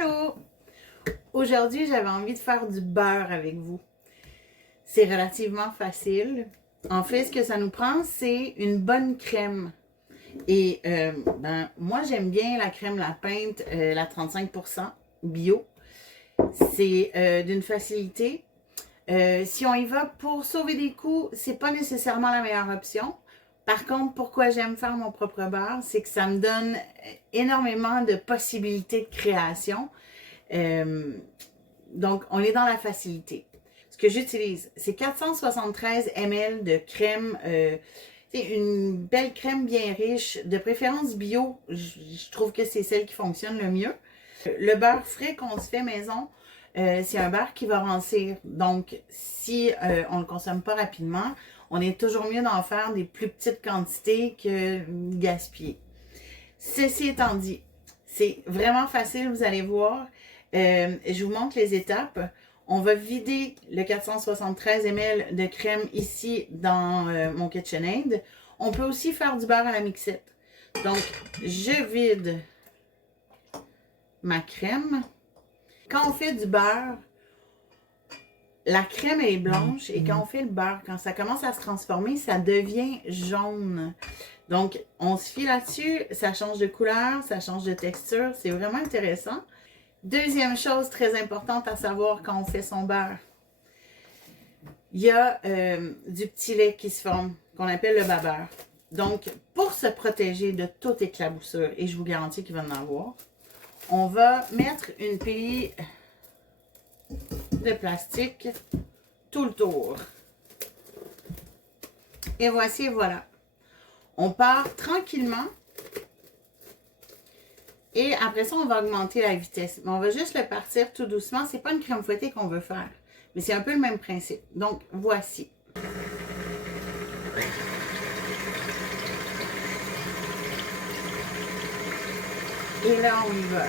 Allô! Aujourd'hui, j'avais envie de faire du beurre avec vous. C'est relativement facile. En fait, ce que ça nous prend, c'est une bonne crème. Et moi, j'aime bien la crème La Pinte, la 35% bio. C'est d'une facilité. Si on y va pour sauver des coûts, c'est pas nécessairement la meilleure option. Par contre, pourquoi j'aime faire mon propre beurre, c'est que ça me donne énormément de possibilités de création. Donc, on est dans la facilité. Ce que j'utilise, c'est 473 ml de crème, une belle crème bien riche, de préférence bio. Je trouve que c'est celle qui fonctionne le mieux. Le beurre frais qu'on se fait maison, c'est un beurre qui va rancir. Donc, si on ne le consomme pas rapidement, on est toujours mieux d'en faire des plus petites quantités que gaspiller. Ceci étant dit, c'est vraiment facile, vous allez voir. Je vous montre les étapes. On va vider le 473 ml de crème ici dans mon KitchenAid. On peut aussi faire du beurre à la mixette. Donc, je vide ma crème. Quand on fait du beurre, la crème est blanche et quand on fait le beurre, quand ça commence à se transformer, ça devient jaune. Donc, on se fie là-dessus, ça change de couleur, ça change de texture, c'est vraiment intéressant. Deuxième chose très importante à savoir quand on fait son beurre, il y a du petit lait qui se forme, qu'on appelle le babeur. Donc, pour se protéger de toute éclaboussure, et je vous garantis qu'il va en avoir, on va mettre une pile de plastique tout le tour. Et voici, voilà. On part tranquillement. Et après ça, on va augmenter la vitesse. Mais on va juste le partir tout doucement. C'est pas une crème fouettée qu'on veut faire. Mais c'est un peu le même principe. Donc, voici. Et là, on y va.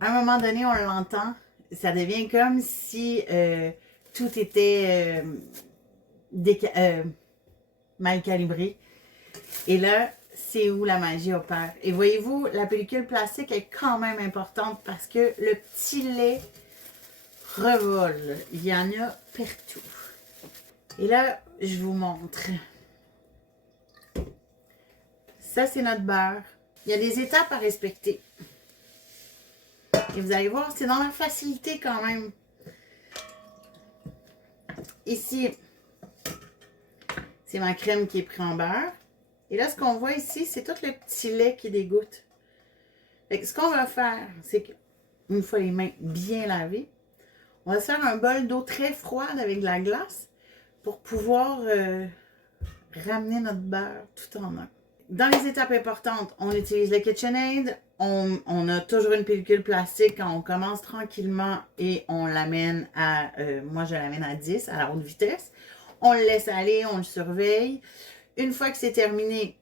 À un moment donné, on l'entend, ça devient comme si tout était mal calibré. Et là, c'est où la magie opère. Et voyez-vous, la pellicule plastique est quand même importante parce que le petit lait revole. Il y en a partout. Et là, je vous montre. Ça, c'est notre beurre. Il y a des étapes à respecter. Et vous allez voir, c'est dans la facilité quand même. Ici, c'est ma crème qui est prise en beurre. Et là, ce qu'on voit ici, c'est tout le petit lait qui dégoûte. Fait que ce qu'on va faire, c'est qu'une fois les mains bien lavées, on va se faire un bol d'eau très froide avec de la glace pour pouvoir ramener notre beurre tout en un. Dans les étapes importantes, on utilise le KitchenAid. On a toujours une pellicule plastique quand on commence tranquillement et on l'amène à, moi je l'amène à 10, à la haute vitesse. On le laisse aller, on le surveille. Une fois que c'est terminé,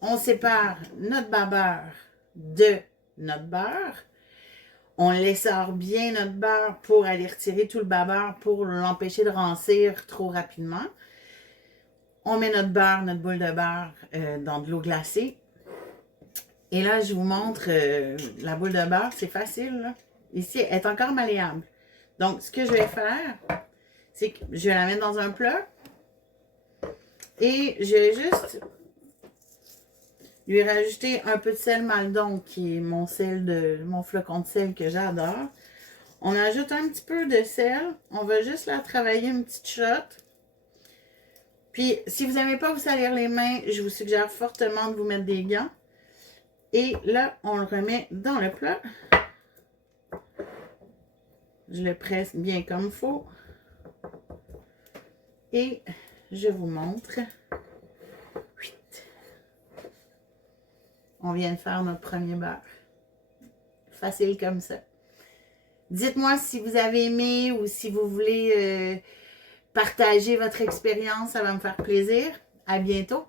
on sépare notre babeur de notre beurre. On laisseur bien notre beurre pour aller retirer tout le babeur pour l'empêcher de rancir trop rapidement. On met notre beurre, notre boule de beurre dans de l'eau glacée. Et là, je vous montre la boule de beurre, c'est facile. Là. Ici, elle est encore malléable. Donc, ce que je vais faire, c'est que je vais la mettre dans un plat. Et je vais juste lui rajouter un peu de sel Maldon, qui est mon flocon de sel que j'adore. On ajoute un petit peu de sel. On va juste la travailler une petite shot. Puis, si vous n'aimez pas vous salir les mains, je vous suggère fortement de vous mettre des gants. Et là, on le remet dans le plat. Je le presse bien comme il faut. Et je vous montre. On vient de faire notre premier beurre. Facile comme ça. Dites-moi si vous avez aimé ou si vous voulez partager votre expérience. Ça va me faire plaisir. À bientôt.